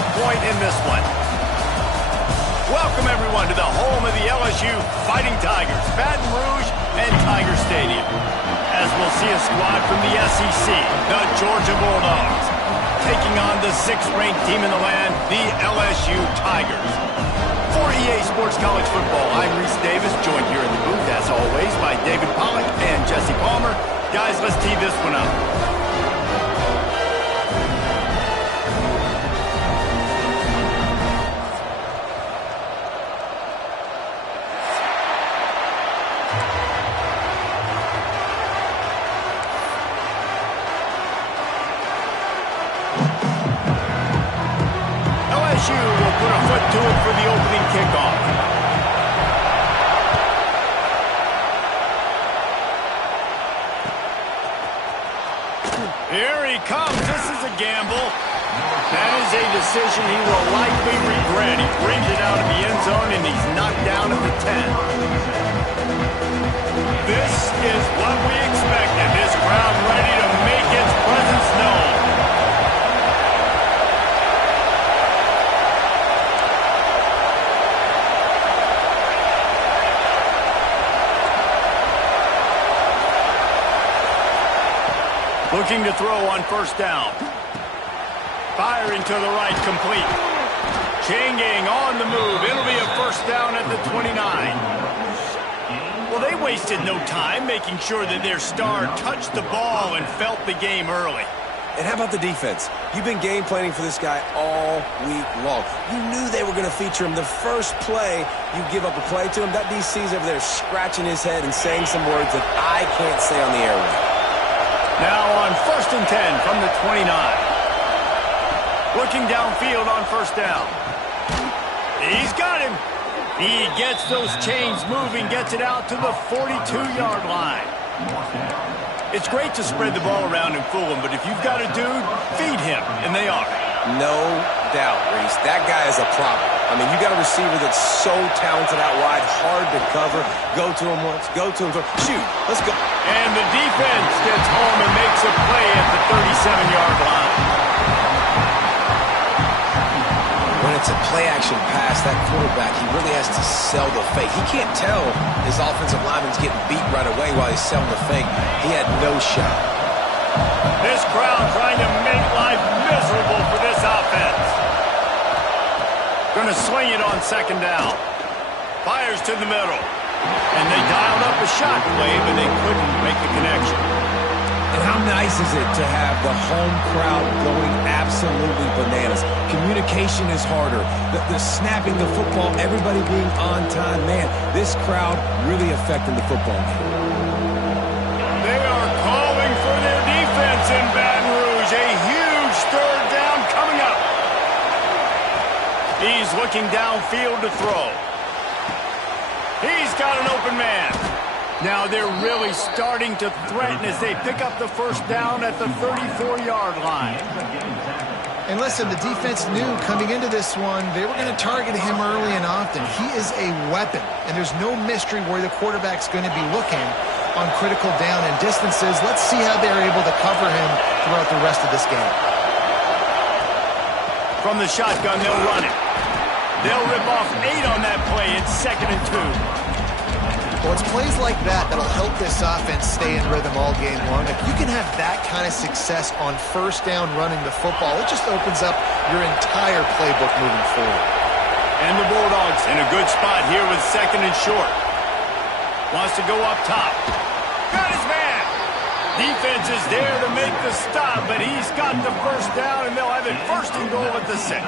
a point in this one. Welcome, everyone, to the home of the LSU Fighting Tigers, Baton Rouge and Tiger Stadium. As we'll see a squad from the SEC, the Georgia Bulldogs, taking on the 6th-ranked team in the land, the LSU Tigers. For EA Sports College Football, I'm Reese Davis, joined here in the booth, as always, by David Pollack and Jesse Palmer. Guys, let's tee this one up. LSU will put a foot to it for the opening kickoff. Here he comes. This is a gamble. That is a decision he will likely regret. He brings it out of the end zone, and he's knocked down at the 10. This is what we expected. This crowd ready to make its presence known. Looking to throw on first down. Firing to the right, complete. Chain gang on the move. It'll be a first down at the 29. Well, they wasted no time making sure that their star touched the ball and felt the game early. And how about the defense? You've been game planning for this guy all week long. You knew they were going to feature him. The first play, you give up a play to him. That DC's over there scratching his head and saying some words that I can't say on the airway. Now on 1st and 10 from the 29. Looking downfield on first down. He's got him. He gets those chains moving, gets it out to the 42-yard line. It's great to spread the ball around and fool him, but if you've got a dude, feed him, and they are. No doubt, Reese. That guy is a problem. I mean, you got a receiver that's so talented out wide, hard to cover. Go to him once, go to him twice. Shoot, let's go. And the defense gets home and makes a play at the 37-yard line. When it's a play-action pass, that quarterback, he really has to sell the fake. He can't tell his offensive lineman's getting beat right away while he's selling the fake. He had no shot. This crowd trying to make life miserable for this offense. Going to swing it on second down. Fires to the middle. And they dialed up a shot play, but they couldn't make the connection. And how nice is it to have the home crowd going absolutely bananas? Communication is harder. The snapping the football, everybody being on time. Man, this crowd really affecting the football game. They are calling for their defense in Baton Rouge. A huge third down coming up. He's looking downfield to throw. He's got an open man. Now they're really starting to threaten as they pick up the first down at the 34-yard line. And listen, the defense knew coming into this one, they were going to target him early and often. He is a weapon, and there's no mystery where the quarterback's going to be looking on critical down and distances. Let's see how they're able to cover him throughout the rest of this game. From the shotgun, they'll run it. They'll rip off 8 on that play. It's 2nd and 2. Well, it's plays like that that'll help this offense stay in rhythm all game long. If you can have that kind of success on first down running the football, it just opens up your entire playbook moving forward. And the Bulldogs in a good spot here with 2nd and short. Wants to go up top. Got his man. Defense is there to make the stop, but he's got the first down, and they'll have it 1st and goal at the 6.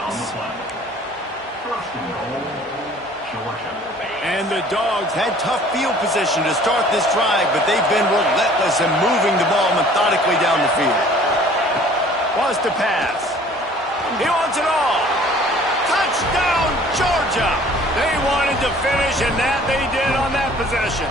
And the Dogs had tough field position to start this drive, but they've been relentless in moving the ball methodically down the field. Wants to pass. He wants it all. Touchdown, Georgia. They wanted to finish, and that they did on that possession.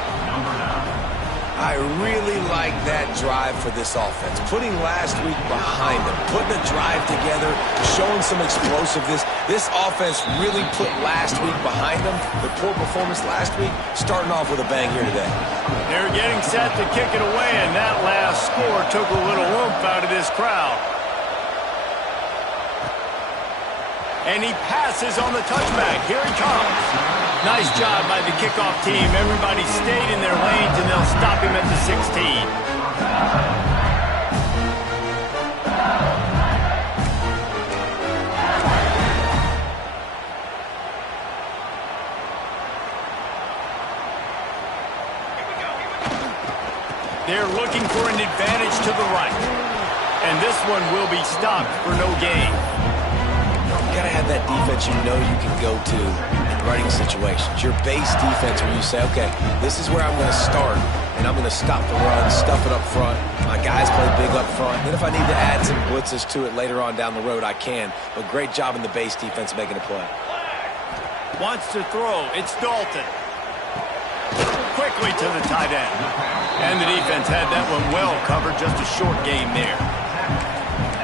I really like that drive for this offense. Putting last week behind them, putting a drive together, showing some explosiveness. This offense really put last week behind them. The poor performance last week, starting off with a bang here today. They're getting set to kick it away, and that last score took a little oomph out of this crowd. And he passes on the touchback. Here he comes. Nice job by the kickoff team. Everybody stayed in their lanes, and they'll stop him at the 16. They're looking for an advantage to the right. And this one will be stopped for no gain. You got to have that defense you know you can go to in running situations. Your base defense where you say, okay, this is where I'm going to start, and I'm going to stop the run, stuff it up front. My guys play big up front. Then if I need to add some blitzes to it later on down the road, I can. But great job in the base defense making a play. Wants to throw. It's Dalton. Quickly to the tight end. And the defense had that one well covered. Just a short game there.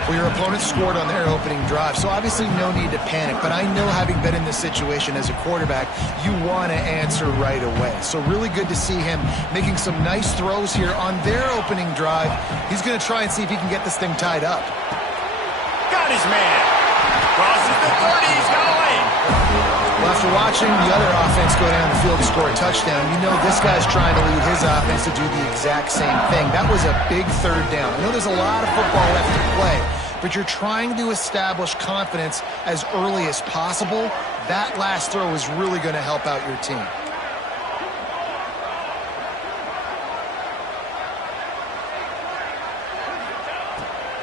Well, your opponent scored on their opening drive, so obviously no need to panic. But I know, having been in this situation as a quarterback, you want to answer right away. So really good to see him making some nice throws here on their opening drive. He's going to try and see if he can get this thing tied up. Got his man. Crosses the 30. He's got a lane. Well, after watching the other offense go down the field to score a touchdown, you know this guy's trying to lead his offense to do the exact same thing. That was a big third down. I know there's a lot of football left to play, but you're trying to establish confidence as early as possible. That last throw is really going to help out your team.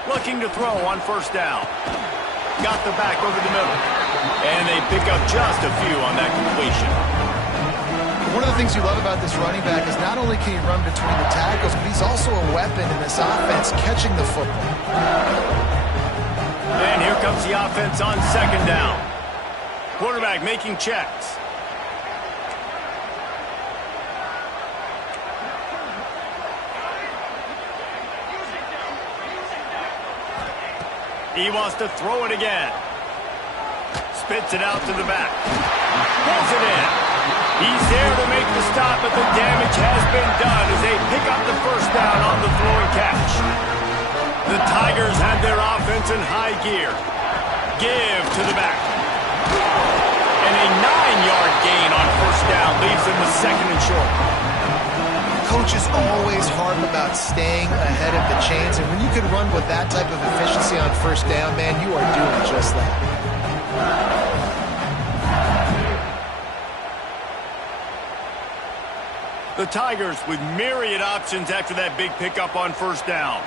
Looking to throw on first down. Got the back over the middle. And they pick up just a few on that completion. One of the things you love about this running back is not only can he run between the tackles, but he's also a weapon in this offense, catching the football. And here comes the offense on second down. Quarterback making checks. He wants to throw it again. Spits it out to the back. Pulls it in. He's there to make the stop, but the damage has been done as they pick up the first down on the throw and catch. The Tigers have their offense in high gear. Give to the back. And a 9-yard gain on first down leaves them with second and short. Coaches always harp about staying ahead of the chains, and when you can run with that type of efficiency on first down, man, you are doing just that. The Tigers with myriad options after that big pickup on first down.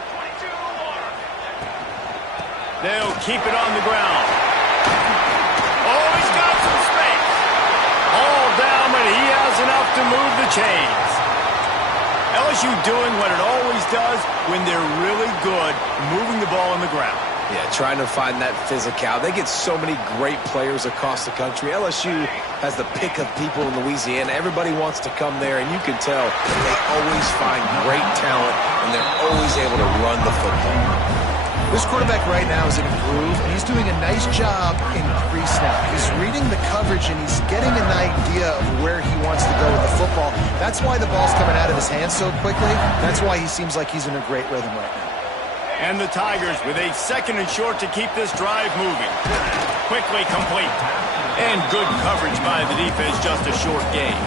They'll keep it on the ground. Oh, he's got some space. All down, but he has enough to move the chains. LSU doing what it always does when they're really good, moving the ball on the ground. Yeah, trying to find that physical. They get so many great players across the country. LSU has the pick of people in Louisiana. Everybody wants to come there, and you can tell they always find great talent, and they're always able to run the football. This quarterback right now is in a groove, and he's doing a nice job in crease now. He's reading the coverage, and he's getting an idea of where he wants to go with the football. That's why the ball's coming out of his hands so quickly. That's why he seems like he's in a great rhythm right now. And the Tigers with a second and short to keep this drive moving. Quickly complete. And good coverage by the defense, just a short gain.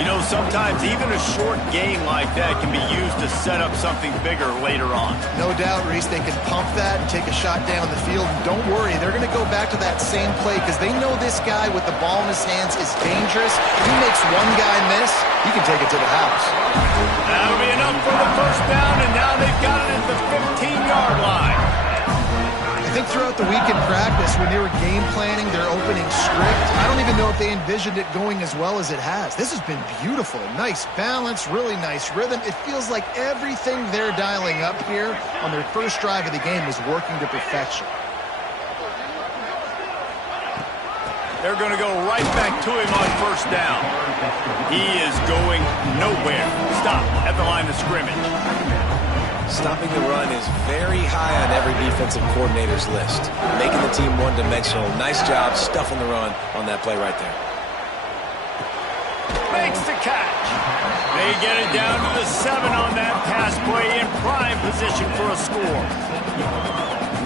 You know, sometimes even a short game like that can be used to set up something bigger later on. No doubt, Reese, they can pump that and take a shot down the field. And don't worry, they're going to go back to that same play because they know this guy with the ball in his hands is dangerous. If he makes one guy miss, he can take it to the house. That'll be enough for the first down, and now they've got it at the 15-yard line. I think throughout the week in practice, when they were game planning their opening script, I don't even know if they envisioned it going as well as it has. This has been beautiful. Nice balance, really nice rhythm. It feels like everything they're dialing up here on their first drive of the game is working to perfection. They're going to go right back to him on first down. He is going nowhere. Stop at the line of scrimmage. Stopping the run is very high on every defensive coordinator's list. Making the team one-dimensional. Nice job stuffing the run on that play right there. Makes the catch. They get it down to the 7 on that pass play in prime position for a score.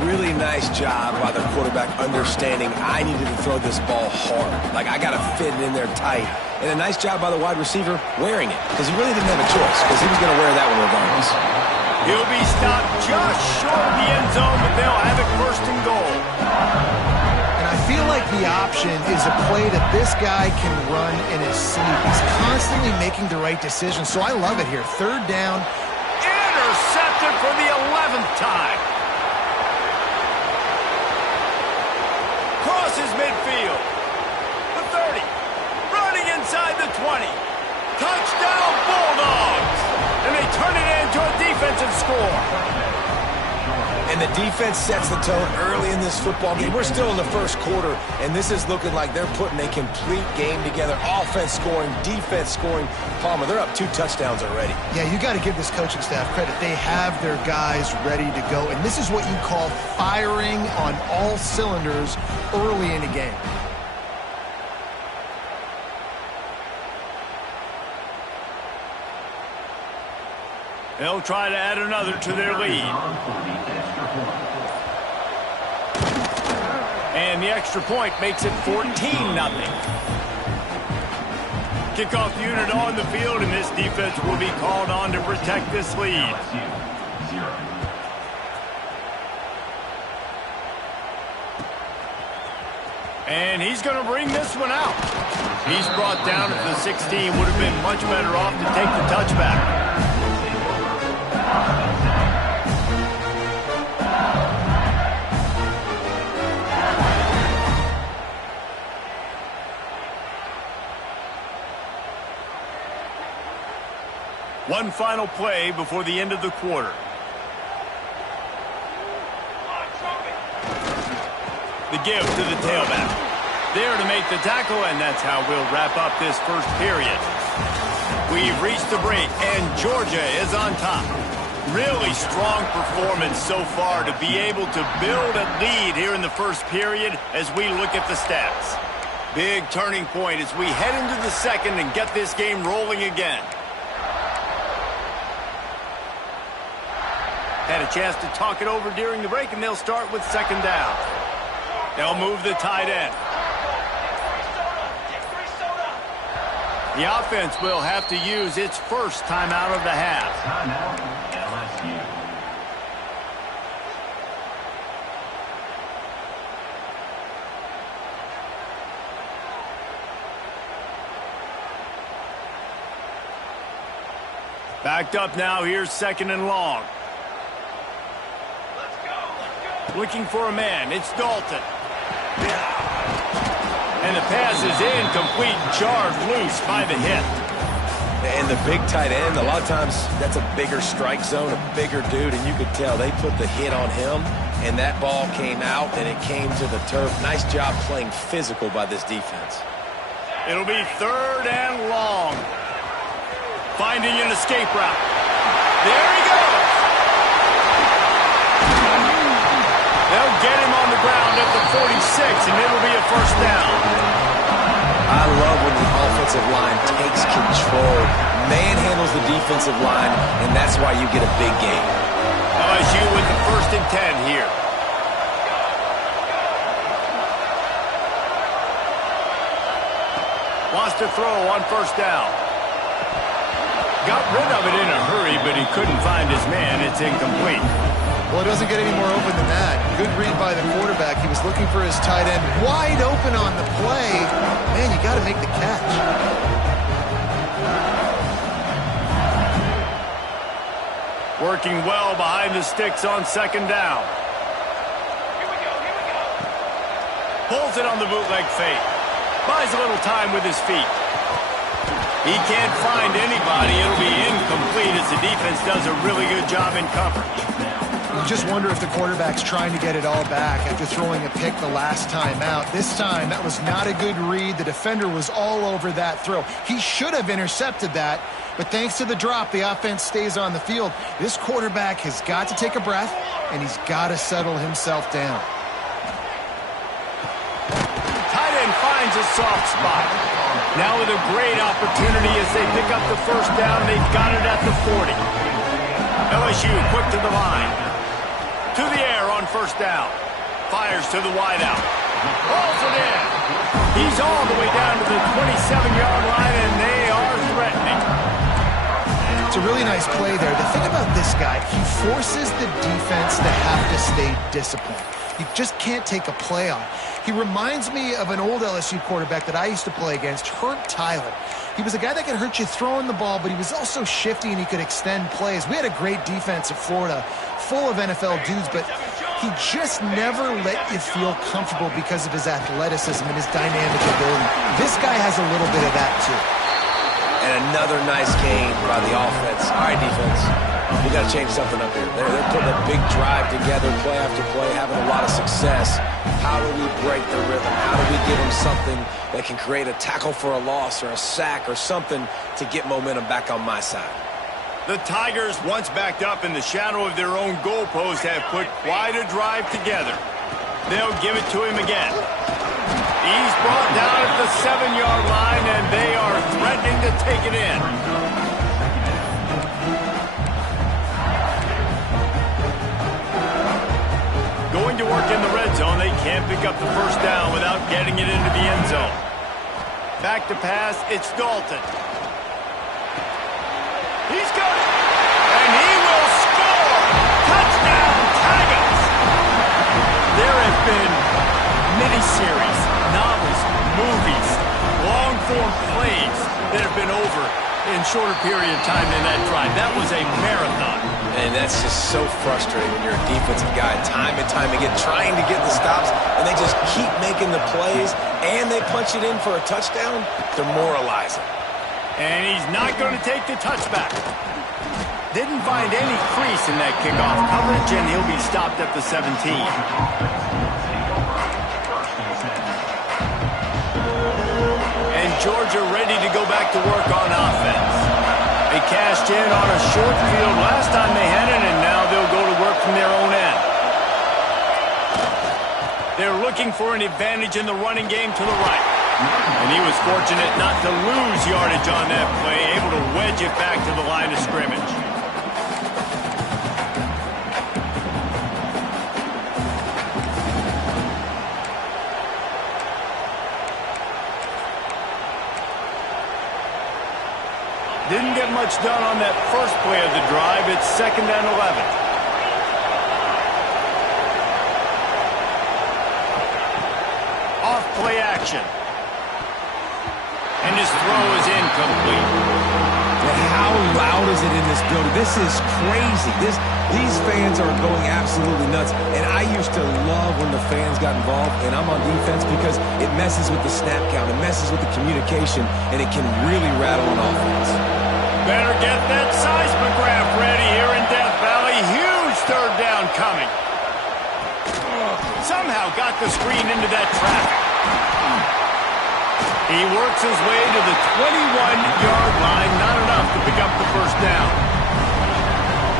Really nice job by the quarterback understanding I needed to throw this ball hard. Like, I got to fit it in there tight. And a nice job by the wide receiver wearing it, because he really didn't have a choice, because he was going to wear that one regardless. He'll be stopped just short of the end zone, but they'll have it first and goal. And I feel like the option is a play that this guy can run in his sleep. He's constantly making the right decision, so I love it here. Third down. Intercepted for the 11th time. Crosses midfield. The 30. Running inside the 20. Touchdown Bulldogs. And they turn it into a defensive score. And the defense sets the tone early in this football game. We're still in the first quarter, and this is looking like they're putting a complete game together. Offense scoring, defense scoring. Palmer, they're up 2 touchdowns already. Yeah, you got to give this coaching staff credit. They have their guys ready to go, and this is what you call firing on all cylinders early in a game. They'll try to add another to their lead. And the extra point makes it 14-0. Kickoff unit on the field, and this defense will be called on to protect this lead. And he's going to bring this one out. He's brought down at the 16. Would have been much better off to take the touchback. One final play before the end of the quarter. The give to the tailback. There to make the tackle, and that's how we'll wrap up this first period. We've reached the break, and Georgia is on top. Really strong performance so far to be able to build a lead here in the first period as we look at the stats. Big turning point as we head into the second and get this game rolling again. Had a chance to talk it over during the break, and they'll start with second down. They'll move the tight end. The offense will have to use its first timeout of the half. LSU. Backed up now, here's second and long. Looking for a man, it's Dalton. And the pass is incomplete, jarred loose by the hit. And the big tight end, a lot of times that's a bigger strike zone, a bigger dude, and you could tell they put the hit on him, and that ball came out, and it came to the turf. Nice job playing physical by this defense. It'll be third and long. Finding an escape route. There he goes. They'll get him on the ground at the 46, and it'll be a first down. I love when the offensive line takes control, manhandles the defensive line, and that's why you get a big game. LSU with the 1st and 10 here. Wants to throw on first down. Got rid of it in a hurry, but he couldn't find his man. It's incomplete. Well, it doesn't get any more open than that. Good read by the quarterback. He was looking for his tight end. Wide open on the play. Man, you got to make the catch. Working well behind the sticks on second down. Here we go. Pulls it on the bootleg fake. Buys a little time with his feet. He can't find anybody. It'll be incomplete as the defense does a really good job in coverage. You just wonder if the quarterback's trying to get it all back after throwing a pick the last time out. This time, that was not a good read. The defender was all over that throw. He should have intercepted that, but thanks to the drop, the offense stays on the field. This quarterback has got to take a breath, and he's got to settle himself down. Tight end finds a soft spot. Now with a great opportunity as they pick up the first down. They've got it at the 40. LSU quick to the line. To the air on first down. Fires to the wideout. Hauls it in. He's all the way down to the 27-yard line, and they are threatening. It's a really nice play there. The thing about this guy, he forces the defense to have to stay disciplined. You just can't take a play on. He reminds me of an old LSU quarterback that I used to play against, Herb Tyler. He was a guy that could hurt you throwing the ball, but he was also shifty and he could extend plays. We had a great defense at Florida, full of NFL dudes, but he just never let you feel comfortable because of his athleticism and his dynamic ability. This guy has a little bit of that too. And another nice gain by the offense. All right, defense, we got to change something up here. They're putting a big drive together, play after play, having a lot of success. How do we break the rhythm? How do we give them something that can create a tackle for a loss or a sack or something to get momentum back on my side? The Tigers, once backed up in the shadow of their own goalpost, have put quite a drive together. They'll give it to him again. He's brought down at the 7-yard line, and they are threatening to take it in. Going to work in the red zone, they can't pick up the first down without getting it into the end zone. Back to pass, it's Dalton. He's got it, and he will score! Touchdown, Tigers! There have been miniseries, novels, movies, long-form plays that have been over in shorter period of time than that drive. That was a marathon. And that's just so frustrating when you're a defensive guy time and time again trying to get the stops, and they just keep making the plays, and they punch it in for a touchdown. Demoralizing. And he's not going to take the touchback. Didn't find any crease in that kickoff coverage, and he'll be stopped at the 17. And Georgia ready to go back to work on offense. They cashed in on a short field last time they had it, and now they'll go to work from their own end. They're looking for an advantage in the running game to the right. And he was fortunate not to lose yardage on that play, able to wedge it back to the line of scrimmage. Didn't get much done on that first play of the drive. It's 2nd and 11. Off play action. And his throw is incomplete. And how loud is it in this building? This is crazy. These fans are going absolutely nuts. And I used to love when the fans got involved, and I'm on defense because it messes with the snap count, it messes with the communication, and it can really rattle an offense. Better get that seismograph ready here in Death Valley. Huge third down coming. Somehow got the screen into that traffic. He works his way to the 21-yard line. Not enough to pick up the first down.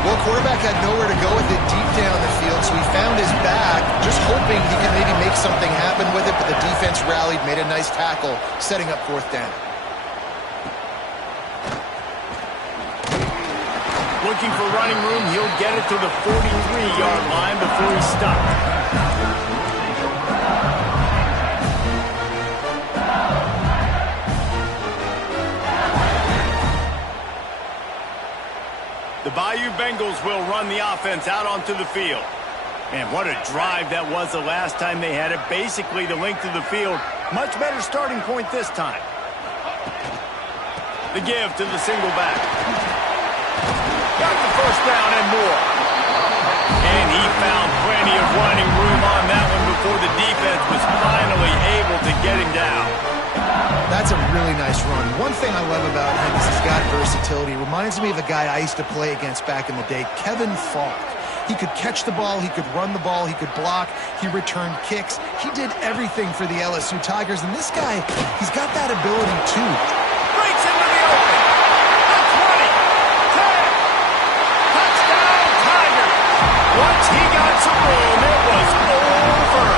Well, quarterback had nowhere to go with it deep down the field, so he found his back, just hoping he could maybe make something happen with it, but the defense rallied, made a nice tackle, setting up 4th down. Looking for running room, he'll get it to the 43-yard line before he's stopped. The Bayou Bengals will run the offense out onto the field. And what a drive that was the last time they had it. Basically the length of the field. Much better starting point this time. The give to the single back. Got the first down and more. And he found plenty of running room on that one before the defense was finally able to get him down. That's a really nice run. One thing I love about him is he's got versatility. Reminds me of a guy I used to play against back in the day, Kevin Falk. He could catch the ball, he could run the ball, he could block, he returned kicks. He did everything for the LSU Tigers, and this guy, he's got that ability too. Breaks into the open. The 20, 10. Touchdown, Tigers. Once he got some room, it was over.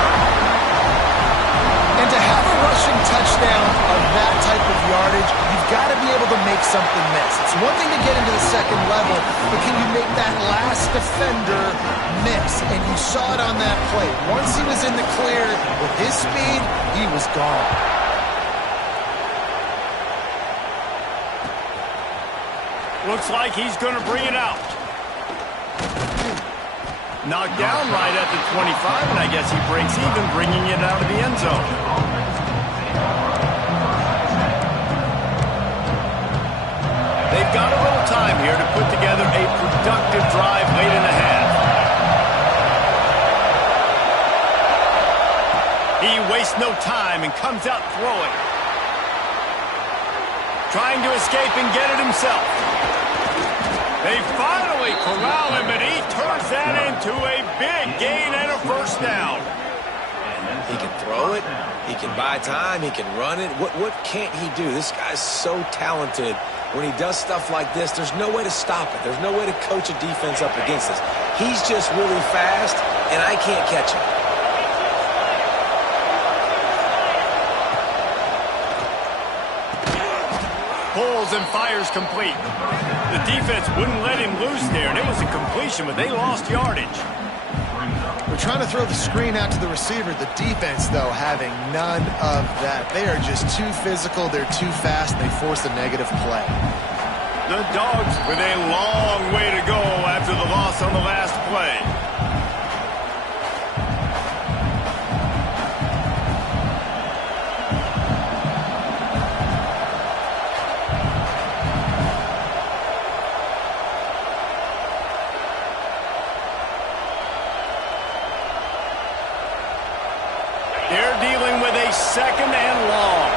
And to have a rushing touchdown of that type of yardage, you've got to be able to make something miss. It's one thing to get into the second level, but can you make that last defender miss? And you saw it on that play. Once he was in the clear with his speed, he was gone. Looks like he's going to bring it out. Knocked down right at the 25, and I guess he breaks even, bringing it out of the end zone. They've got a little time here to put together a productive drive late in the half. He wastes no time and comes out throwing. Trying to escape and get it himself. They finally corral him, and he turns that into a big gain and a first down. He can throw it. He can buy time. He can run it. What can't he do? This guy's so talented. When he does stuff like this, there's no way to stop it. There's no way to coach a defense up against this. He's just really fast, and I can't catch him. Pulls and fires complete. The defense wouldn't let him loose there, and it was a completion, but they lost yardage. We're trying to throw the screen out to the receiver. The defense, though, having none of that. They are just too physical. They're too fast, and they force a negative play. The Dogs with a long way to go after the loss on the last play. They're dealing with a second and long.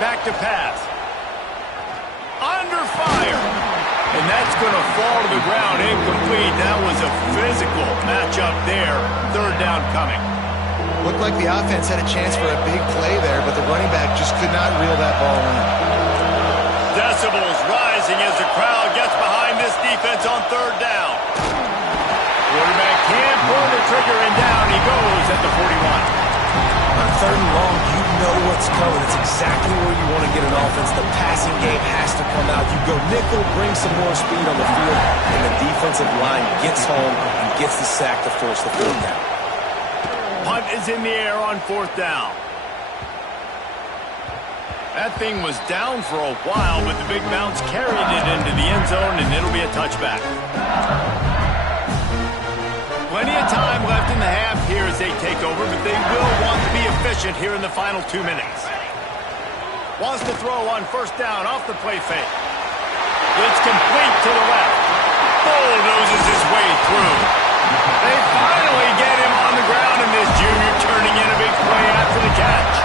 Back to pass. Under fire. And that's going to fall to the ground incomplete. That was a physical matchup there. Third down coming. Looked like the offense had a chance for a big play there, but the running back just could not reel that ball in. Decibels rising as the crowd gets behind this defense on third down. Quarterback can't pull the trigger, and down he goes at the 41. On third and long, you know what's coming. It's exactly where you want to get an offense. The passing game has to come out. You go nickel, bring some more speed on the field, and the defensive line gets home and gets the sack to force the fourth down. Punt is in the air on fourth down. That thing was down for a while, but the big bounce carried it into the end zone, and it'll be a touchback. Plenty of time left in the half here as they take over, but they will want to be efficient here in the final 2 minutes. Wants to throw on first down off the play fake. It's complete to the left. Bulldozes his way through. They finally get him on the ground, and this junior turning in a big play after the catch.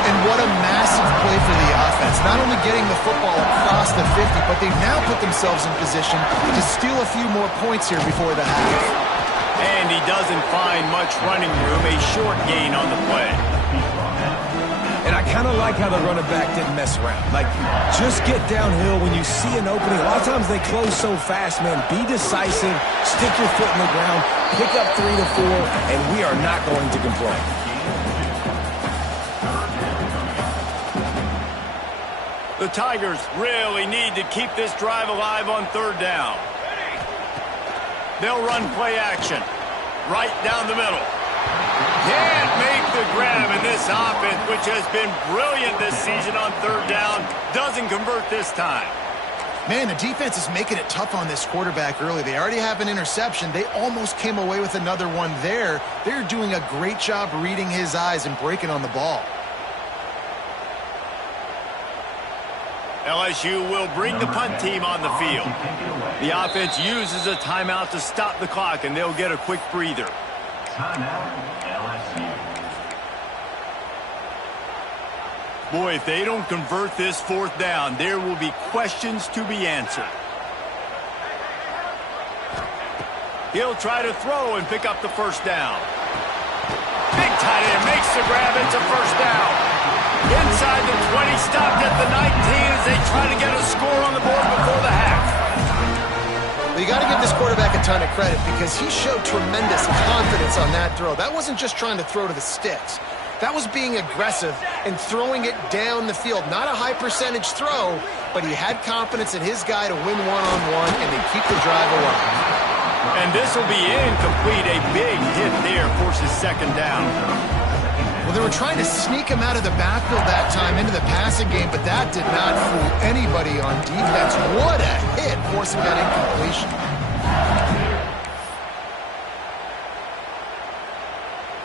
And what a massive play for the offense. Not only getting the football across the 50, but they've now put themselves in position to steal a few more points here before the half. And he doesn't find much running room, a short gain on the play. And I kind of like how the running back didn't mess around. Like, just get downhill when you see an opening. A lot of times they close so fast, man. Be decisive, stick your foot in the ground, pick up 3 to 4, and we are not going to complain. The Tigers really need to keep this drive alive on third down. They'll run play action right down the middle. Can't make the grab, and this offense, which has been brilliant this season on third down, doesn't convert this time. Man, the defense is making it tough on this quarterback early. They already have an interception. They almost came away with another one there. They're doing a great job reading his eyes and breaking on the ball. LSU will bring the punt team on the field. The offense uses a timeout to stop the clock, and they'll get a quick breather. Boy, if they don't convert this fourth down, there will be questions to be answered. He'll try to throw and pick up the first down. Big tight end makes the grab. It's a first down. Inside the 20, stopped at the 19 as they try to get a score on the board before the half. You got to give this quarterback a ton of credit because he showed tremendous confidence on that throw. That wasn't just trying to throw to the sticks. That was being aggressive and throwing it down the field. Not a high percentage throw, but he had confidence in his guy to win one-on-one and to keep the drive alive. And this will be incomplete. A big hit there forces second down. Well, they were trying to sneak him out of the backfield that time into the passing game, but that did not fool anybody on defense. What a hit, forcing that incompletion.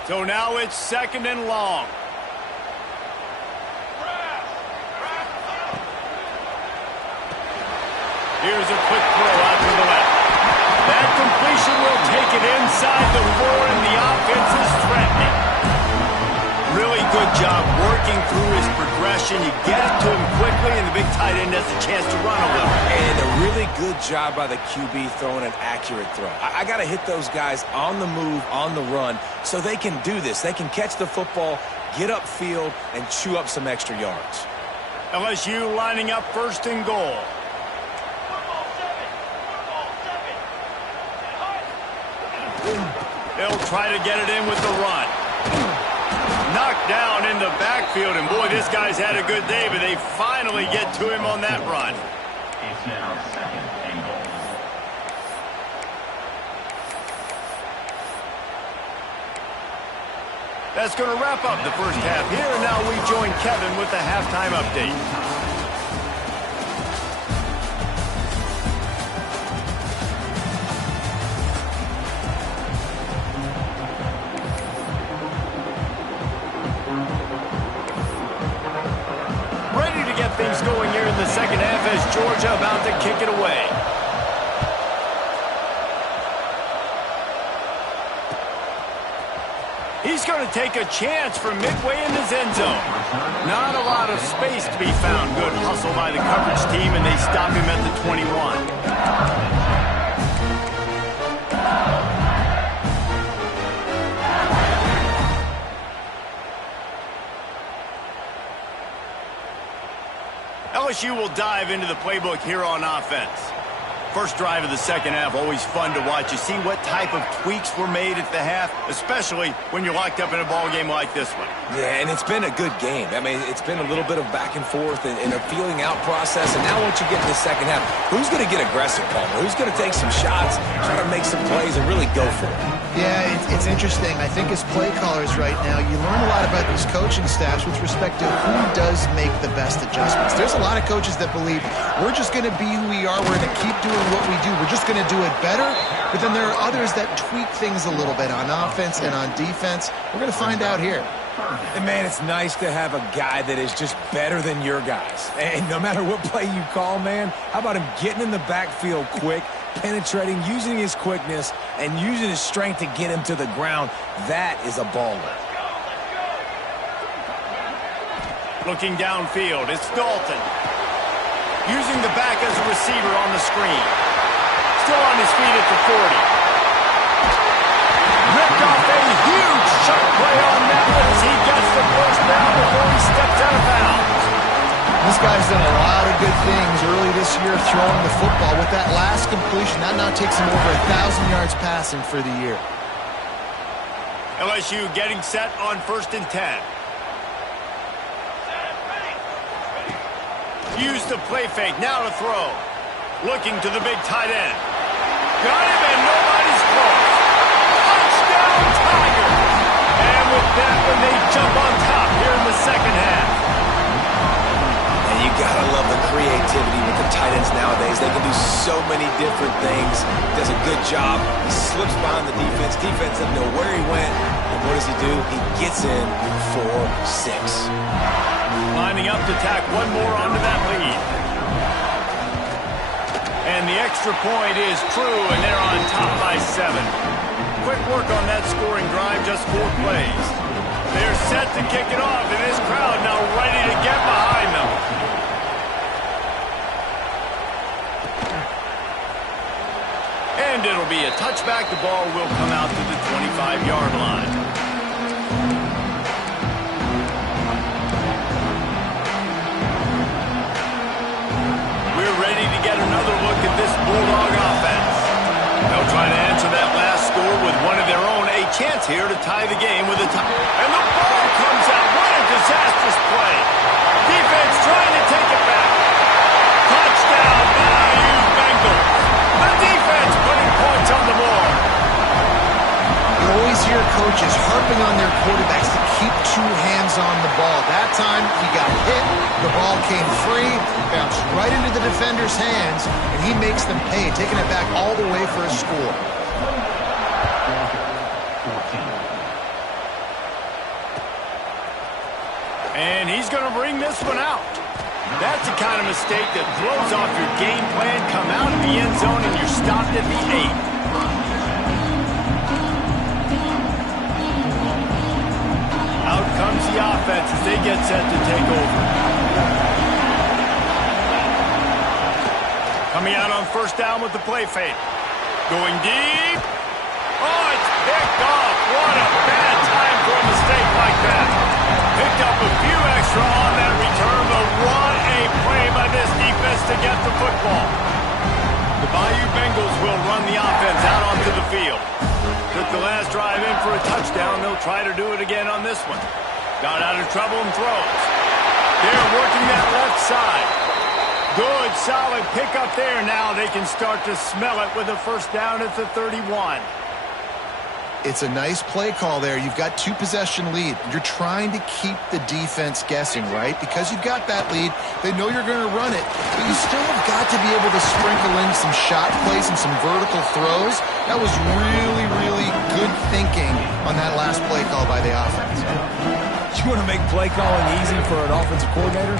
So now it's second and long. Here's a quick throw out to the left. That completion will take it inside the 4, and the offense is threatening. Really good job working through his progression. You get it to him quickly, and the big tight end has a chance to run a little. And a really good job by the QB throwing an accurate throw. I got to hit those guys on the move, on the run, so they can do this. They can catch the football, get upfield, and chew up some extra yards. LSU lining up first and goal. They'll try to get it in with the run. Knocked down in the backfield, and boy, this guy's had a good day, but they finally get to him on that run. It's now second and goal. That's going to wrap up the first half here, and now we join Kevin with the halftime update. Things going here in the second half as Georgia about to kick it away. He's going to take a chance from midway in his end zone. Not a lot of space to be found. Good hustle by the coverage team, and they stop him at the 21. LSU will dive into the playbook here on offense. First drive of the second half, always fun to watch. You see what type of tweaks were made at the half, especially when you're locked up in a ball game like this one. Yeah, and it's been a good game. I mean, it's been a little bit of back and forth and a feeling out process. And now once you get in the second half, who's going to get aggressive, Palmer? Who's going to take some shots, try to make some plays, and really go for it? Yeah, it's interesting. I think as play callers right now, you learn a lot about these coaching staffs with respect to who does make the best adjustments. There's a lot of coaches that believe we're just going to be who we are. We're going to keep doing what we do. We're just going to do it better. But then there are others that tweak things a little bit on offense and on defense. We're going to find out here. And, man, it's nice to have a guy that is just better than your guys. And no matter what play you call, man, how about him getting in the backfield quick, penetrating, using his quickness, and using his strength to get him to the ground? That is a baller. Looking downfield, it's Dalton. Using the back as a receiver on the screen. Still on his feet at the 40. Ripped off a huge shot play on that one as he gets the first down before he steps out of bounds. This guy's done a lot of good things early this year throwing the football. With that last completion, that now takes him over 1,000 yards passing for the year. LSU getting set on 1st and 10. Used the play fake, now to throw. Looking to the big tight end. Got him and nobody's close. Touchdown Tigers! And with that one, they jump on top here in the second half. And you gotta love the creativity with the tight ends nowadays. They can do so many different things. Does a good job. He slips behind the defense. Defense doesn't know where he went. And what does he do? He gets in for 6. Lining up to tack one more onto that lead. And the extra point is true, and they're on top by 7. Quick work on that scoring drive, just 4 plays. They're set to kick it off, and this crowd now ready to get behind them. And it'll be a touchback. The ball will come out to the 25-yard line. We're ready to get another look at this Bulldog offense. to tie the game with a tie. And the ball comes out. What a disastrous play. Defense trying to take it back. Touchdown, LSU Bengals. The defense putting points on the board. You always hear coaches harping on their quarterbacks to keep two hands on the ball. That time, he got hit, the ball came free, bounced right into the defender's hands, and he makes them pay, taking it back all the way for a score. And he's going to bring this one out. That's the kind of mistake that throws off your game plan. Come out of the end zone and you're stopped at the 8. Out comes the offense as they get set to take over. Coming out on first down with the play fake. Going deep. Oh, it's picked off. What a bad time for a mistake like that. Picked up a few extra on that return, but what a play by this defense to get the football. The Bayou Bengals will run the offense out onto the field. Took the last drive in for a touchdown. They'll try to do it again on this one. Got out of trouble and throws. They're working that left side. Good, solid pickup there. Now they can start to smell it with a first down at the 31. It's a nice play call there. You've got 2-possession lead. You're trying to keep the defense guessing, right? Because you've got that lead, they know you're going to run it, but you still have got to be able to sprinkle in some shot plays and some vertical throws. That was really, really good thinking on that last play call by the offense. You want to make play calling easy for an offensive coordinator?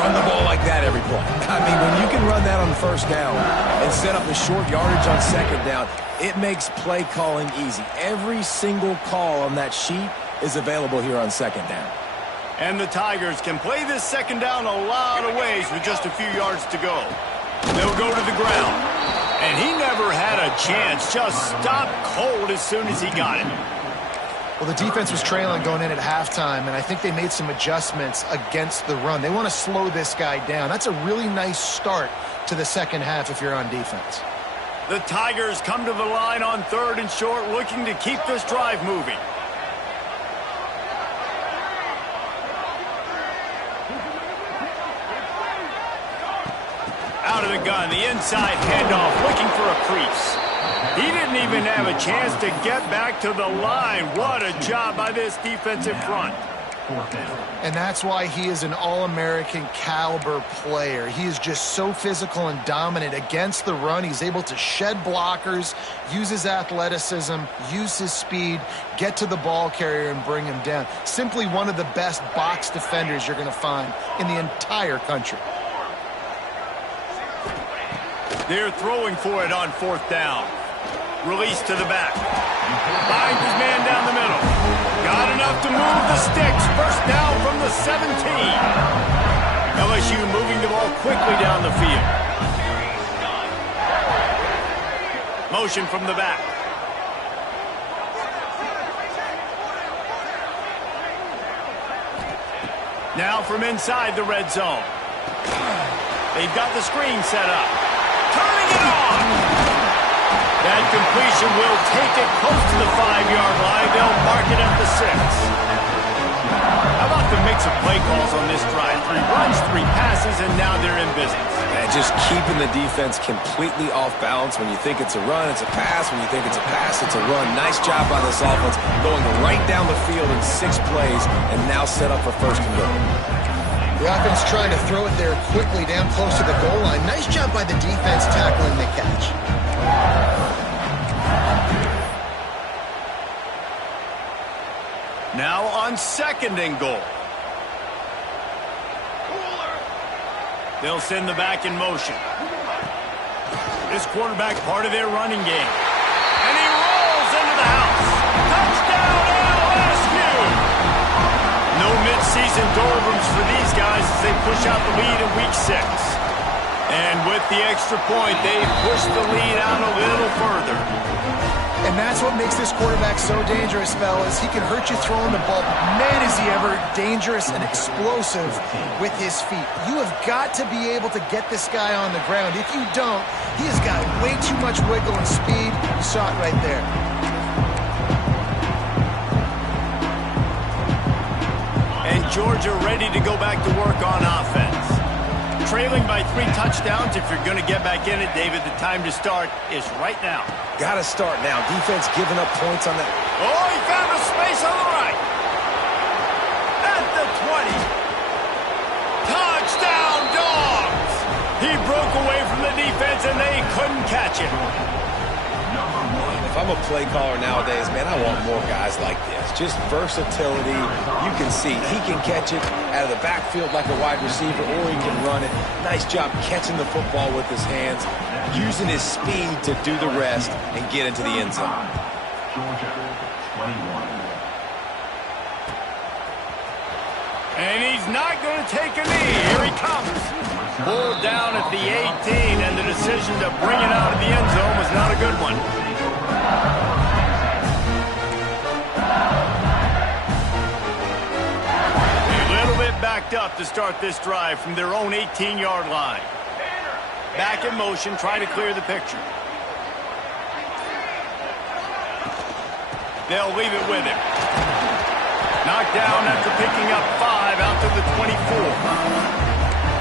Run the ball like that every play. I mean, when you can run that on first down and set up the short yardage on second down, it makes play calling easy. Every single call on that sheet is available here on second down. And the Tigers can play this second down a lot of ways with just a few yards to go. They'll go to the ground. And he never had a chance. Just stopped cold as soon as he got it. Well, the defense was trailing going in at halftime, and I think they made some adjustments against the run. They want to slow this guy down. That's a really nice start to the second half if you're on defense. The Tigers come to the line on 3rd and short, looking to keep this drive moving. Out of the gun, the inside handoff, looking for a crease. He didn't even have a chance to get back to the line. What a job by this defensive front. And that's why he is an All-American caliber player. He is just so physical and dominant against the run. He's able to shed blockers, use his athleticism, use his speed, get to the ball carrier and bring him down. Simply one of the best box defenders you're going to find in the entire country. They're throwing for it on 4th down. Release to the back. Finds his man down the middle. Got enough to move the sticks. First down from the 17. LSU moving the ball quickly down the field. Motion from the back. Now from inside the red zone. They've got the screen set up. Turning it on. That completion will take it close to the 5-yard line. They'll mark it at the 6. How about the mix of play calls on this drive? 3 runs, 3 passes, and now they're in business. And just keeping the defense completely off balance. When you think it's a run, it's a pass. When you think it's a pass, it's a run. Nice job by this offense going right down the field in 6 plays and now set up for first and goal. The offense trying to throw it there quickly down close to the goal line. Nice job by the defense tackling the catch. Now on 2nd and goal. They'll send the back in motion. This quarterback part of their running game. And he rolls into the house. Touchdown LSU! No mid-season doldrums for these guys as they push out the lead in week 6. And with the extra point, they push the lead out a little further. And that's what makes this quarterback so dangerous, fellas. He can hurt you throwing the ball. Man, is he ever dangerous and explosive with his feet. You have got to be able to get this guy on the ground. If you don't, he has got way too much wiggle and speed. You saw it right there. Georgia ready to go back to work on offense. Trailing by 3 touchdowns. If you're going to get back in it, David, the time to start is right now. Got to start now. Defense giving up points on that. Oh, he found a space on the right. At the 20. Touchdown, Dogs! He broke away from the defense, and they couldn't catch him. If I'm a play caller nowadays, man, I want more guys like this. Just versatility. You can see he can catch it out of the backfield like a wide receiver, or he can run it. Nice job catching the football with his hands, using his speed to do the rest and get into the end zone. Georgia, 21. And he's not going to take a knee. Here he comes. Pulled down at the 18, and the decision to bring it out of the end zone was not a good one. A little bit backed up to start this drive from their own 18-yard line. Back in motion, trying to clear the picture. They'll leave it with him. Knocked down after picking up 5 out to the 24.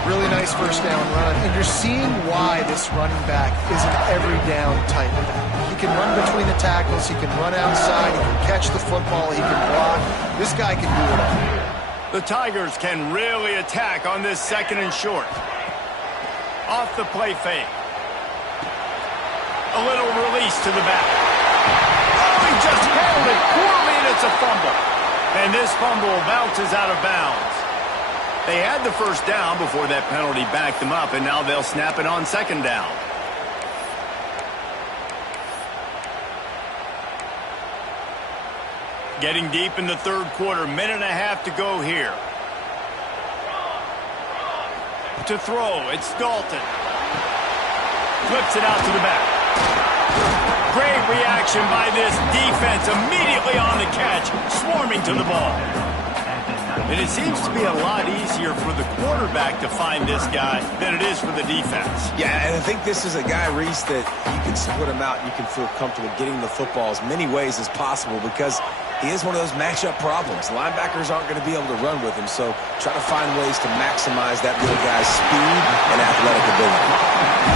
Really nice first down run, and you're seeing why this running back is an every down type back. He can run between the tackles, he can run outside, he can catch the football, he can block. This guy can do it all. The Tigers can really attack on this 2nd and short. Off the play fake. A little release to the back. Oh, he just handled it poorly, and it's a fumble. And this fumble bounces out of bounds. They had the first down before that penalty backed them up, and now they'll snap it on 2nd down. Getting deep in the 3rd quarter, minute and a half to go here. To throw, it's Dalton. Flips it out to the back. Great reaction by this defense, immediately on the catch, swarming to the ball. And it seems to be a lot easier for the quarterback to find this guy than it is for the defense. Yeah, and I think this is a guy, Reese, that you can split him out. You can feel comfortable getting the football as many ways as possible because he is one of those matchup problems. Linebackers aren't going to be able to run with him, so try to find ways to maximize that little guy's speed and athletic ability.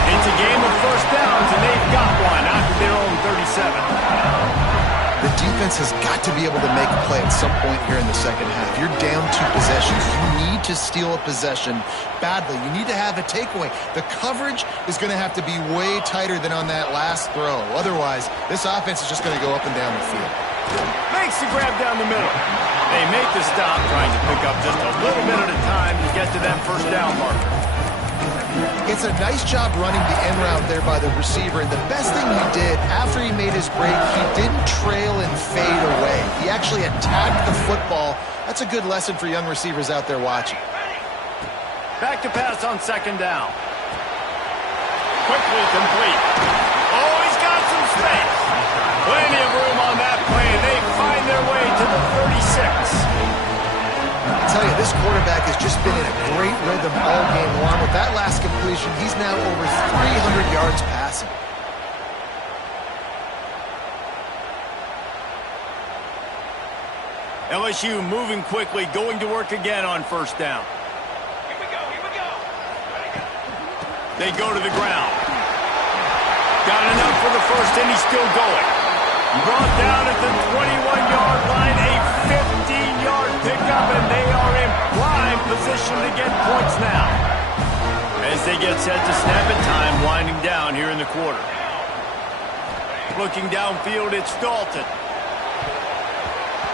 It's a game of first downs, and they've got one after their own 37. The defense has got to be able to make a play at some point here in the 2nd half. You're down 2 possessions. You need to steal a possession badly. You need to have a takeaway. The coverage is going to have to be way tighter than on that last throw. Otherwise, this offense is just going to go up and down the field. Makes the grab down the middle. They make the stop, trying to pick up just a little bit at a time to get to that first down marker. It's a nice job running the end route there by the receiver, and the best thing he did after he made his break, he didn't trail and fade away. He actually attacked the football. That's a good lesson for young receivers out there watching. Back to pass on 2nd down. Quickly complete. Oh, he's got some space. Plenty of room on that play, and they find their way to the 36. I tell you, this quarterback has just been in a great rhythm all game long. With that last completion, he's now over 300 yards passing. LSU moving quickly, going to work again on first down. Here we go, here we go. They go to the ground. Got enough for the first, and he's still going. Brought down at the 21-yard line, a 15-yard pickup, and they are in prime position to get points now. As they get set to snap it, time winding down here in the quarter. Looking downfield, it's Dalton.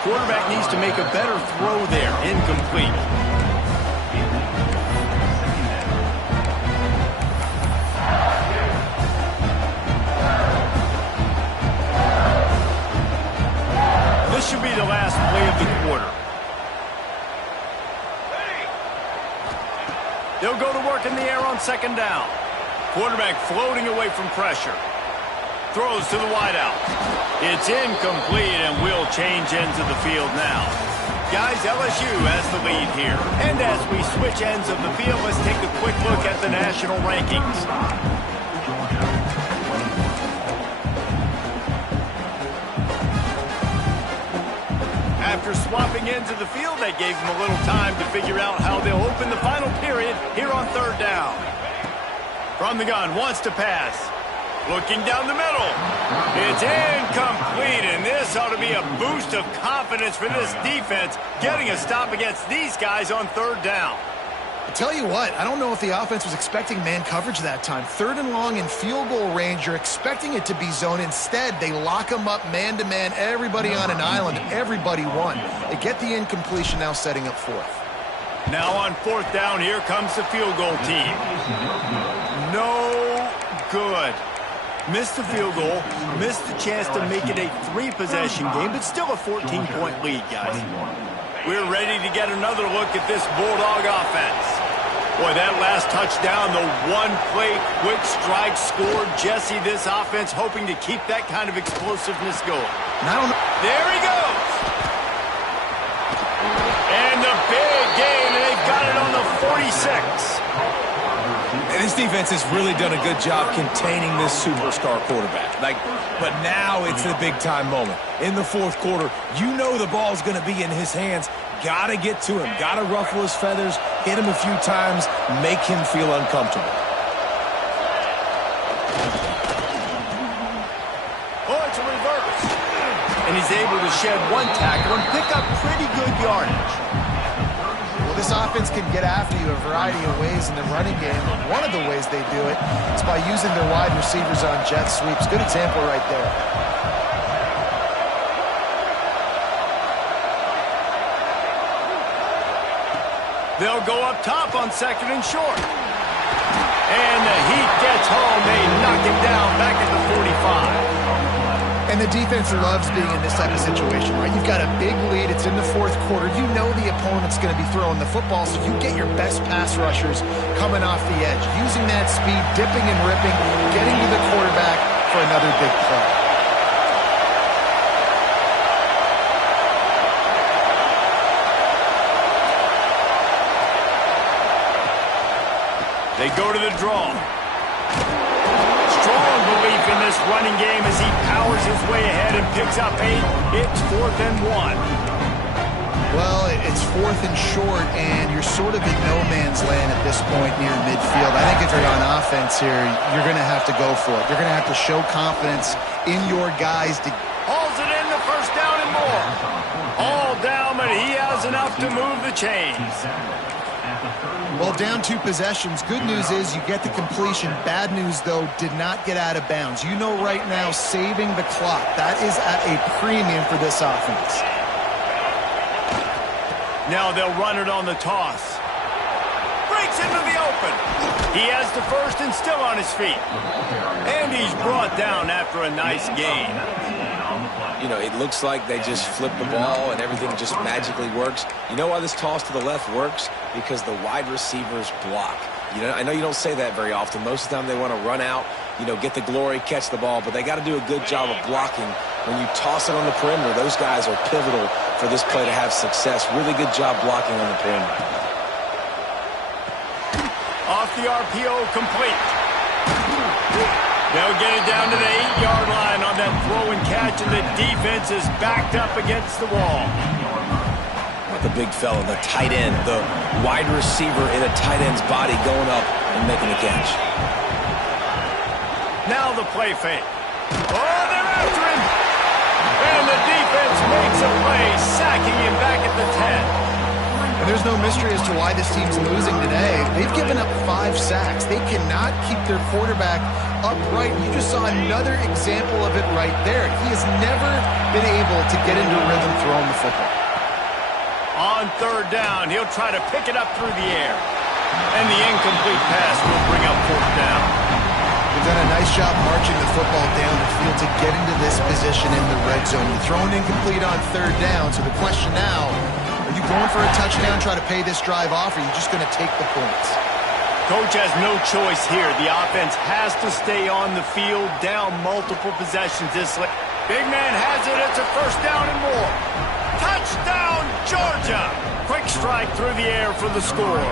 Quarterback needs to make a better throw there. Incomplete. This should be the last play of the quarter. They'll go to work in the air on 2nd down. Quarterback floating away from pressure. Throws to the wideout. It's incomplete, and will change ends of the field now. Guys, LSU has the lead here. And as we switch ends of the field, let's take a quick look at the national rankings. After swapping ends of the field, that gave them a little time to figure out how they'll open the final period here on third down. From the gun, wants to pass. Looking down the middle. It's incomplete, and this ought to be a boost of confidence for this defense, getting a stop against these guys on third down. I tell you what, I don't know if the offense was expecting man coverage that time. Third and long in field goal range, you're expecting it to be zone. Instead, they lock them up man-to-man, everybody on an island, everybody won. They get the incompletion, now setting up fourth. Now on fourth down, here comes the field goal team. No good. Missed the field goal, missed the chance to make it a 3-possession game, but still a 14-point lead, guys. We're ready to get another look at this Bulldog offense. Boy, that last touchdown, the one-play quick strike scored. Jesse, this offense hoping to keep that kind of explosiveness going. And I don't know. There he goes. And the big game, and they've got it on the 46. And this defense has really done a good job containing this superstar quarterback. But now it's the big-time moment. In the fourth quarter, you know the ball's going to be in his hands. Got to get to him. Got to ruffle his feathers, hit him a few times, make him feel uncomfortable. Oh, it's a reverse. And he's able to shed one tackle and pick up pretty good yardage. This offense can get after you a variety of ways in the running game. One of the ways they do it is by using their wide receivers on jet sweeps. Good example right there. They'll go up top on second and short. And the heat gets home. They knock him down back at the 45. And the defense loves being in this type of situation, right? You've got a big lead. It's in the fourth quarter. You know the opponent's going to be throwing the football, so you get your best pass rushers coming off the edge, using that speed, dipping and ripping, getting to the quarterback for another big play. They go to the draw. Strong belief in this running game as he powers his way ahead and picks up 8. It's 4th and 1. Well, it's 4th and short, and you're sort of in no man's land at this point near midfield. I think if you're on offense here, you're going to have to go for it. You're going to have to show confidence in your guys to hauls it in the first down and more. All down, but he has enough to move the chains. Well, down 2 possessions. Good news is you get the completion. Bad news, though, did not get out of bounds. You know right now, saving the clock. That is at a premium for this offense. Now they'll run it on the toss. Breaks into the open. He has the first and still on his feet. And he's brought down after a nice gain. You know, it looks like they just flip the ball and everything just magically works. You know why this toss to the left works? Because the wide receivers block. You know, I know you don't say that very often. Most of the time they want to run out, you know, get the glory, catch the ball, but they got to do a good job of blocking. When you toss it on the perimeter, those guys are pivotal for this play to have success. Really good job blocking on the perimeter. Off the RPO, complete. They'll get it down to the 8-yard line on that throw and catch, and the defense is backed up against the wall. The big fella, the tight end, the wide receiver in a tight end's body going up and making the catch. Now the play fake. Oh, they're after him. And the defense makes a play, sacking him back at the 10. And there's no mystery as to why this team's losing today. They've given up 5 sacks. They cannot keep their quarterback upright. You just saw another example of it right there. He has never been able to get into rhythm throwing the football. On third down, he'll try to pick it up through the air. And the incomplete pass will bring up 4th down. They've done a nice job marching the football down the field to get into this position in the red zone. You're throwing incomplete on third down, so the question now, are you going for a touchdown, try to pay this drive off, or are you just going to take the points? Coach has no choice here. The offense has to stay on the field, down multiple possessions this late. Big man has it. It's a first down and more. Touchdown, Georgia! Quick strike through the air for the score.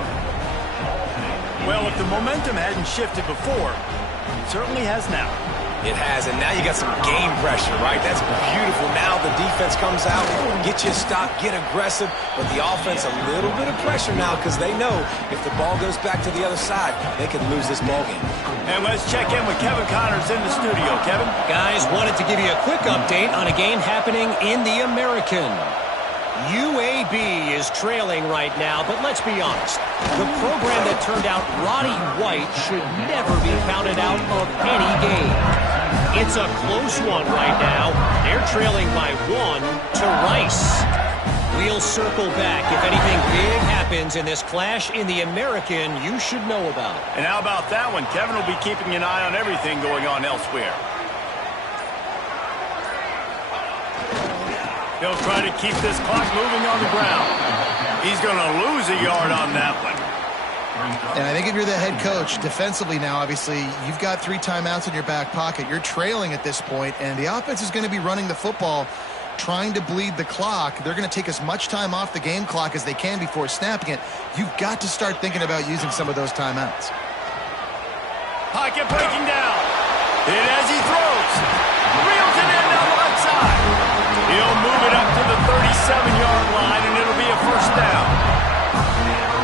Well, if the momentum hadn't shifted before, it certainly has now. It has, and now you got some game pressure, right? That's beautiful. Now the defense comes out, get you a stop, get aggressive, but the offense a little bit of pressure now because they know if the ball goes back to the other side, they could lose this ball game. And let's check in with Kevin Connors in the studio. Kevin? Guys, wanted to give you a quick update on a game happening in the American. UAB is trailing right now, but let's be honest. The program that turned out Roddy White should never be counted out of any game. It's a close one right now. They're trailing by 1 to Rice. We'll circle back. If anything big happens in this clash in the American, you should know about. And how about that one? Kevin will be keeping an eye on everything going on elsewhere. He'll try to keep this clock moving on the ground. He's going to lose a yard on that one. And I think if you're the head coach, defensively now, obviously, you've got 3 timeouts in your back pocket. You're trailing at this point, and the offense is going to be running the football, trying to bleed the clock. They're going to take as much time off the game clock as they can before snapping it. You've got to start thinking about using some of those timeouts. Pocket breaking down. Hit as he throws. Reels it in down the left side. He'll move it up to the 37-yard line, and it'll be a first down.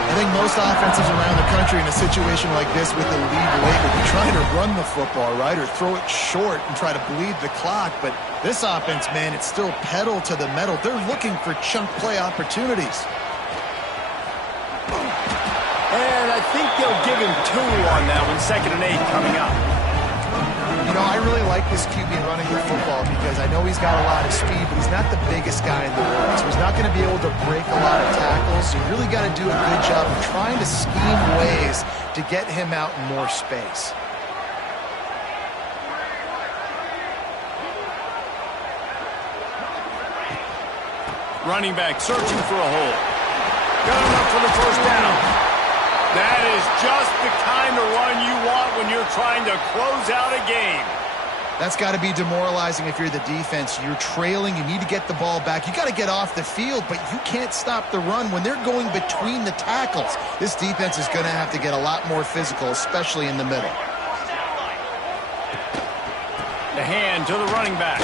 I think most offenses around the country in a situation like this with the lead late would be trying to run the football, right, or throw it short and try to bleed the clock. But this offense, man, it's still pedal to the metal. They're looking for chunk play opportunities. And I think they'll give him 2 on that one, 2nd and 8 coming up. You know, I really like this QB running the football because I know he's got a lot of speed, but he's not the biggest guy in the world. So he's not going to be able to break a lot of tackles. So you really got to do a good job of trying to scheme ways to get him out in more space. Running back searching for a hole. Got enough for the first down. That is just the kind of run you want when you're trying to close out a game. That's got to be demoralizing if you're the defense. You're trailing. You need to get the ball back. You got to get off the field, but you can't stop the run when they're going between the tackles. This defense is going to have to get a lot more physical, especially in the middle. The hand to the running back.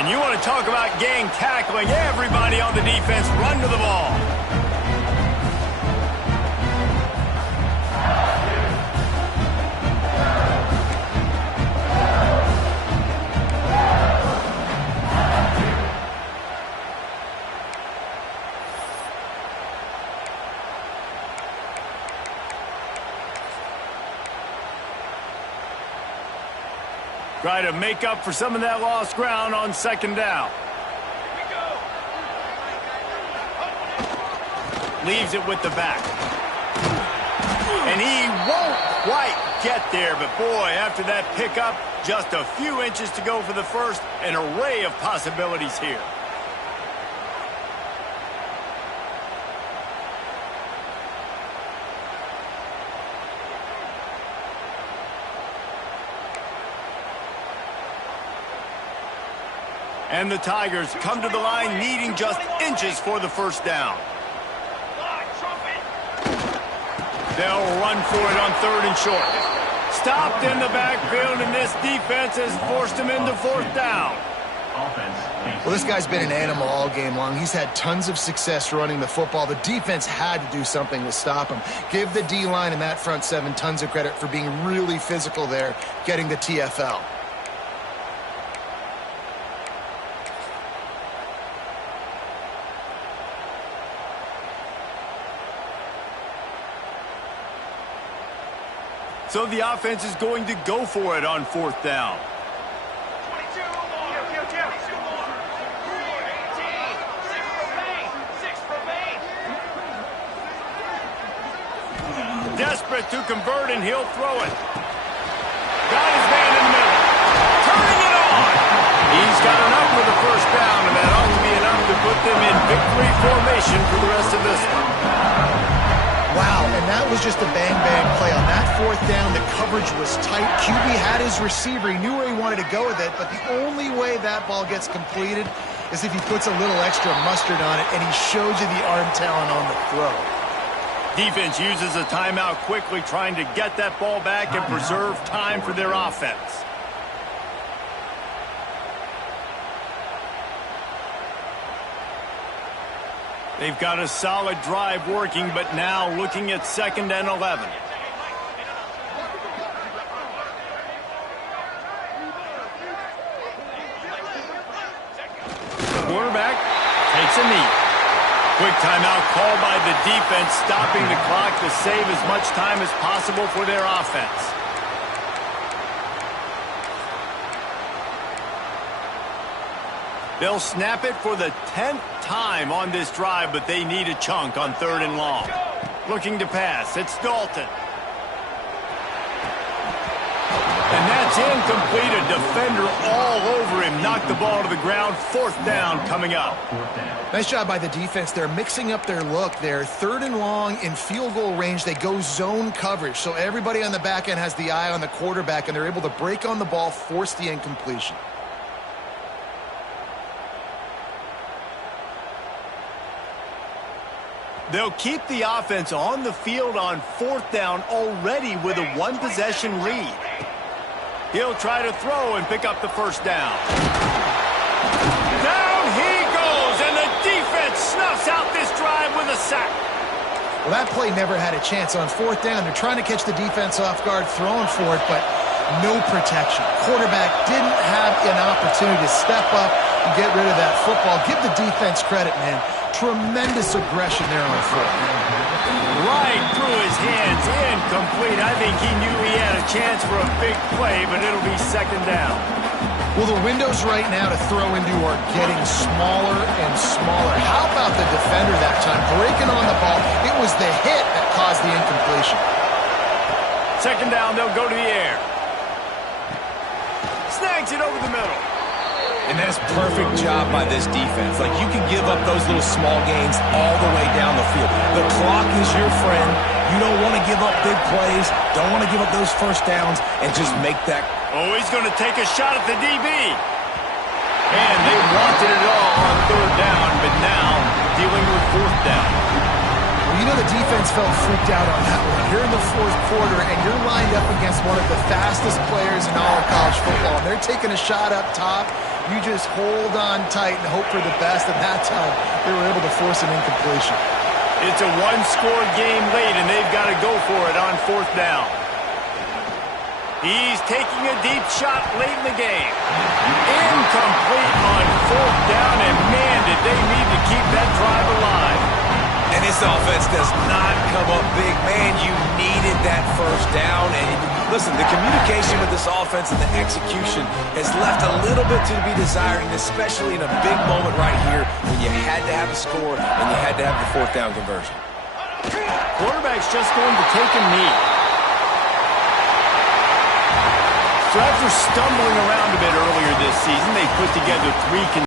And you want to talk about gang tackling. Everybody on the defense run to the ball. Try to make up for some of that lost ground on 2nd down. Leaves it with the back. And he won't quite get there, but boy, after that pickup, just a few inches to go for the first. An array of possibilities here. And the Tigers come to the line needing just inches for the first down. They'll run for it on 3rd and short. Stopped in the backfield, and this defense has forced him into 4th down. Well, this guy's been an animal all game long. He's had tons of success running the football. The defense had to do something to stop him. Give the D-line and that front 7 tons of credit for being really physical there, getting the TFL. So the offense is going to go for it on 4th down. 22 more. 18. 6 remain. 6 remain. Desperate to convert, and he'll throw it. Got his man in the middle. Turning it on. He's got enough for the first down, and that ought to be enough to put them in victory formation for the rest of this one. Wow, and that was just a bang-bang play. On that 4th down, the coverage was tight. QB had his receiver. He knew where he wanted to go with it, but the only way that ball gets completed is if he puts a little extra mustard on it, and he shows you the arm talent on the throw. Defense uses a timeout quickly, trying to get that ball back and preserve time for their offense. They've got a solid drive working, but now looking at 2nd and 11. Quarterback takes a knee. Quick timeout called by the defense, stopping the clock to save as much time as possible for their offense. They'll snap it for the 10th time on this drive, but they need a chunk on 3rd and long. Looking to pass. It's Dalton. And that's incomplete. A defender all over him. Knocked the ball to the ground. 4th down coming up. Nice job by the defense. They're mixing up their look there. 3rd and long in field goal range. They go zone coverage. So everybody on the back end has the eye on the quarterback, and they're able to break on the ball, force the incompletion. They'll keep the offense on the field on 4th down already with a 1-possession lead. He'll try to throw and pick up the 1st down. Down he goes, and the defense snuffs out this drive with a sack. Well, that play never had a chance. On 4th down, they're trying to catch the defense off guard, throwing for it, but no protection. Quarterback didn't have an opportunity to step up and get rid of that football. Give the defense credit, man. Tremendous aggression there on 4th. Right through his hands, incomplete. I think he knew he had a chance for a big play, but it'll be 2nd down. Well, the windows right now to throw into are getting smaller and smaller. How about the defender that time? Breaking on the ball. It was the hit that caused the incompletion. 2nd down, they'll go to the air. Snags it over the middle. And that's perfect job by this defense. Like, you can give up those little small gains all the way down the field. The clock is your friend. You don't want to give up big plays. Don't want to give up those 1st downs and just make that. Oh, he's going to take a shot at the DB. And they wanted it all on 3rd down, but now dealing with 4th down. Well, you know the defense felt freaked out on that one. You're in the 4th quarter, and you're lined up against one of the fastest players in all of college football. And they're taking a shot up top. You just hold on tight and hope for the best, and that time they were able to force an incompletion. It's a 1-score game late, and they've got to go for it on 4th down. He's taking a deep shot late in the game. Incomplete on 4th down, and man, did they need to keep that drive alive. And this offense does not come up big. Man, you needed that 1st down. And listen, the communication with this offense and the execution has left a little bit to be desired, especially in a big moment right here when you had to have a score and you had to have the 4th down conversion. Quarterback's just going to take a knee. So after stumbling around a bit earlier this season, they put together 3